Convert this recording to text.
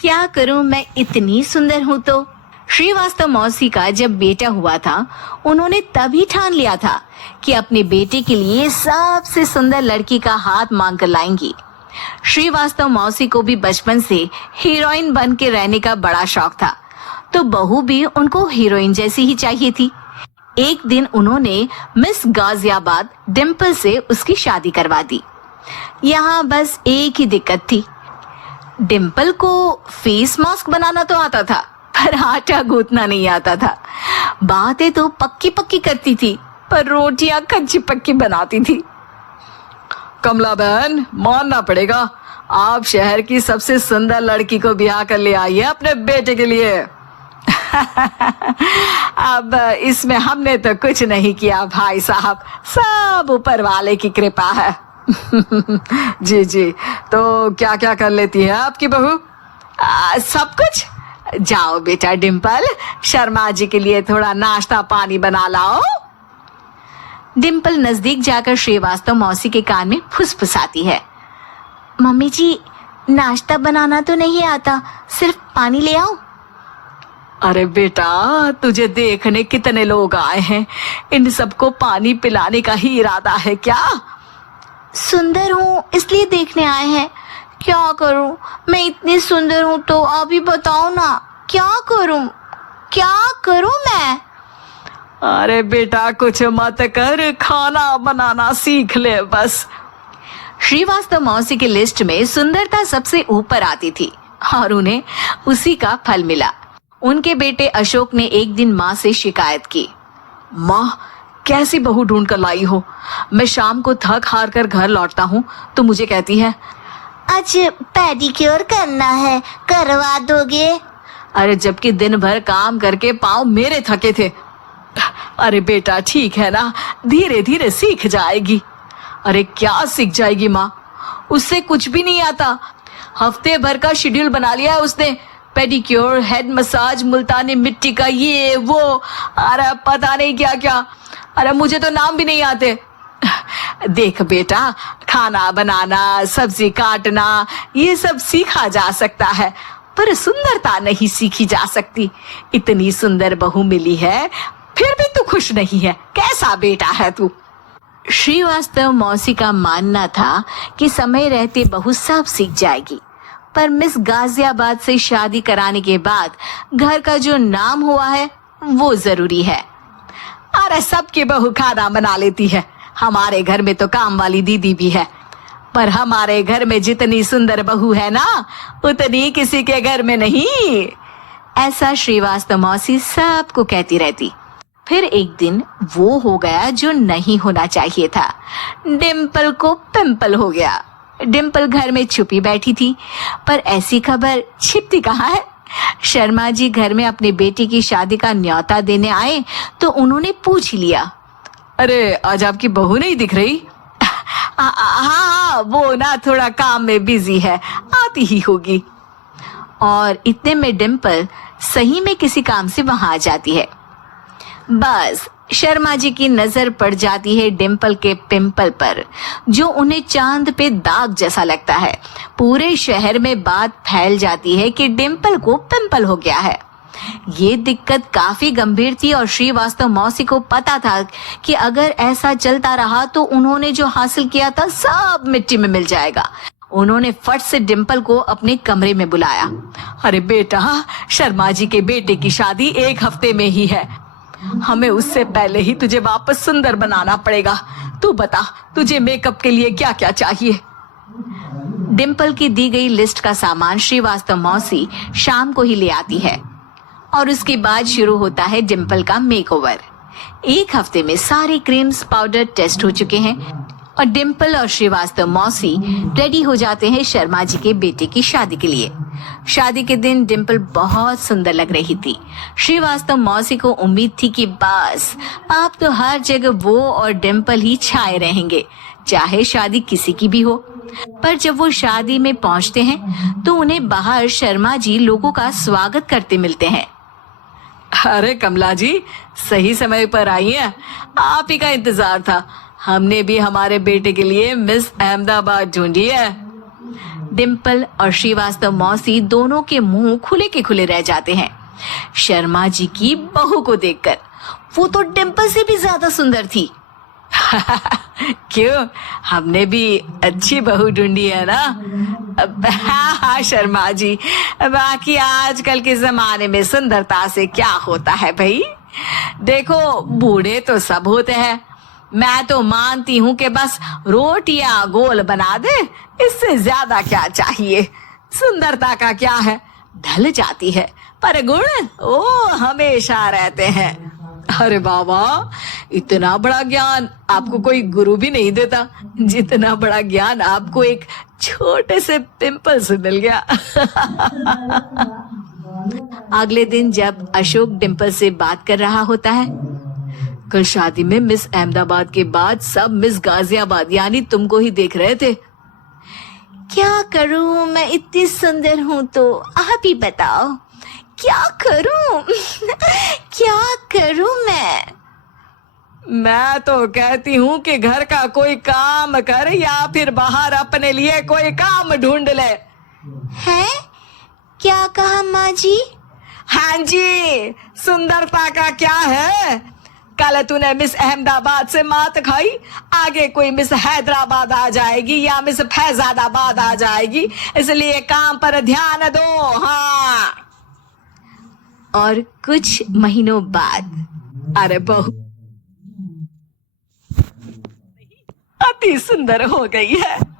क्या करूं, मैं इतनी सुंदर हूं तो। श्रीवास्तव मौसी का जब बेटा हुआ था, उन्होंने तभी ठान लिया था कि अपने बेटे के लिए सबसे सुंदर लड़की का हाथ मांग कर लाएंगी। श्रीवास्तव मौसी को भी बचपन से हीरोइन बन के रहने का बड़ा शौक था, तो बहू भी उनको हीरोइन जैसी ही चाहिए थी। एक दिन उन्होंने मिस गाजियाबाद डिम्पल से उसकी शादी करवा दी। यहाँ बस एक ही दिक्कत थी, डिम्पल को फेस मास्क बनाना तो आता था, पर आटा गूंथना नहीं आता था। बातें तो पक्की पक्की करती थी, पर रोटियां कच्ची पक्की बनाती थी। कमला बहन, मानना पड़ेगा, आप शहर की सबसे सुंदर लड़की को ब्याह कर ले आई है अपने बेटे के लिए। अब इसमें हमने तो कुछ नहीं किया भाई साहब, सब ऊपर वाले की कृपा है। जी जी, तो क्या क्या कर लेती है आपकी बहू? सब कुछ। जाओ बेटा डिम्पल, शर्मा जी के लिए थोड़ा नाश्ता पानी बना लाओ। डिम्पल नजदीक जाकर श्रीवास्तव मौसी के कान में फुसफुसाती है। मम्मी जी, नाश्ता बनाना तो नहीं आता, सिर्फ पानी ले आओ। अरे बेटा, तुझे देखने कितने लोग आए हैं, इन सबको पानी पिलाने का ही इरादा है क्या? सुंदर हूँ इसलिए देखने आए हैं। क्या करूँ, मैं इतनी सुंदर हूँ तो आप ही बताओ ना, क्या करूँ मैं? अरे बेटा, कुछ मत कर, खाना बनाना सीख ले बस। श्रीवास्तव मौसी की लिस्ट में सुंदरता सबसे ऊपर आती थी और उन्हें उसी का फल मिला। उनके बेटे अशोक ने एक दिन माँ से शिकायत की। माँ, कैसी बहू ढूंढ कर लाई हो? मैं शाम को थक हार कर घर लौटता हूँ तो मुझे कहती है, आज पेडिक्योर करना है, करवा दोगे? अरे जबकि दिन भर काम करके पाँव मेरे थके थे। अरे बेटा, ठीक है ना, धीरे धीरे सीख जाएगी। अरे क्या सीख जाएगी माँ, उससे कुछ भी नहीं आता। हफ्ते भर का शेड्यूल बना लिया है उसने, पेडिक्योर, हेड मसाज, मुल्तानी मिट्टी का ये वो, अरे पता नहीं क्या क्या। अरे मुझे तो नाम भी नहीं आते। देख बेटा, खाना बनाना, सब्जी काटना, ये सब सीखा जा सकता है, पर सुंदरता नहीं सीखी जा सकती। इतनी सुंदर बहू मिली है, फिर भी तू खुश नहीं है, कैसा बेटा है तू? श्रीवास्तव मौसी का मानना था कि समय रहते बहू सब सीख जाएगी, पर मिस गाजियाबाद से शादी कराने के बाद घर का जो नाम हुआ है वो जरूरी है। अरे सबकी बहू खाना बना लेती है, हमारे घर में तो काम वाली दीदी भी है, पर हमारे घर में जितनी सुंदर बहू है ना, उतनी किसी के घर में नहीं। ऐसा श्रीवास्तव मौसी सबको कहती रहती। फिर एक दिन वो हो गया जो नहीं होना चाहिए था, डिम्पल को पिंपल हो गया। डिम्पल घर में छुपी बैठी थी, पर ऐसी खबर छिपती कहाँ है। शर्मा जी घर में अपने बेटे की शादी का न्योता देने आए तो उन्होंने पूछ लिया, अरे आज आपकी बहू नहीं दिख रही? हाँ, वो ना थोड़ा काम में बिजी है, आती ही होगी। और इतने में डिम्पल सही में किसी काम से वहां आ जाती है। बस शर्मा जी की नजर पड़ जाती है डिम्पल के पिंपल पर, जो उन्हें चांद पे दाग जैसा लगता है। पूरे शहर में बात फैल जाती है कि डिम्पल को पिंपल हो गया है। ये दिक्कत काफी गंभीर थी और श्रीवास्तव मौसी को पता था कि अगर ऐसा चलता रहा तो उन्होंने जो हासिल किया था सब मिट्टी में मिल जाएगा। उन्होंने फट से डिम्पल को अपने कमरे में बुलाया। अरे बेटा, शर्मा जी के बेटे की शादी 1 हफ्ते में ही है, हमें उससे पहले ही तुझे वापस सुंदर बनाना पड़ेगा। तू बता, तुझे मेकअप के लिए क्या क्या चाहिए? डिम्पल की दी गई लिस्ट का सामान श्रीवास्तव मौसी शाम को ही ले आती है और उसके बाद शुरू होता है डिम्पल का मेकओवर। 1 हफ्ते में सारे क्रीम्स पाउडर टेस्ट हो चुके हैं और डिम्पल और श्रीवास्तव मौसी रेडी हो जाते हैं शर्मा जी के बेटे की शादी के लिए। शादी के दिन डिम्पल बहुत सुंदर लग रही थी। श्रीवास्तव मौसी को उम्मीद थी कि बस आप तो हर जगह वो और डिम्पल ही छाए रहेंगे, चाहे शादी किसी की भी हो। पर जब वो शादी में पहुंचते हैं तो उन्हें बाहर शर्मा जी लोगों का स्वागत करते मिलते हैं। अरे कमला जी, सही समय पर आई हैं, आप ही का इंतजार था। हमने भी हमारे बेटे के लिए मिस अहमदाबाद ढूंढी है। डिम्पल और श्रीवास्तव मौसी दोनों के मुंह खुले के खुले रह जाते हैं शर्मा जी की बहू को देखकर। वो तो डिम्पल से भी ज्यादा सुंदर थी। क्यों, हमने भी अच्छी बहू ढूंढी है ना? हाँ शर्मा जी, बाकी आजकल के जमाने में सुंदरता से क्या होता है भाई? देखो, बूढ़े तो सब होते हैं। मैं तो मानती हूँ कि बस रोटियां गोल बना दे, इससे ज्यादा क्या चाहिए? सुंदरता का क्या है, ढल जाती है, पर गुण वो हमेशा रहते हैं। अरे बाबा, इतना बड़ा ज्ञान आपको कोई गुरु भी नहीं देता जितना बड़ा ज्ञान आपको एक छोटे से पिंपल से मिल गया। अगले दिन जब अशोक डिम्पल से बात कर रहा होता है, कल शादी में मिस अहमदाबाद के बाद सब मिस गाजियाबाद यानी तुमको ही देख रहे थे। क्या करूं, मैं इतनी सुंदर हूं तो आप ही बताओ क्या करूं? क्या करूं मैं तो कहती हूँ कि घर का कोई काम कर या फिर बाहर अपने लिए कोई काम ढूंढ ले। है? क्या कहा माँ जी? हाँ जी, सुंदरता का क्या है? कल तूने मिस अहमदाबाद से मात खाई, आगे कोई मिस हैदराबाद आ जाएगी या मिस फैजादाबाद आ जाएगी, इसलिए काम पर ध्यान दो। हाँ। और कुछ महीनों बाद, अरे बहू अति सुंदर हो गई है।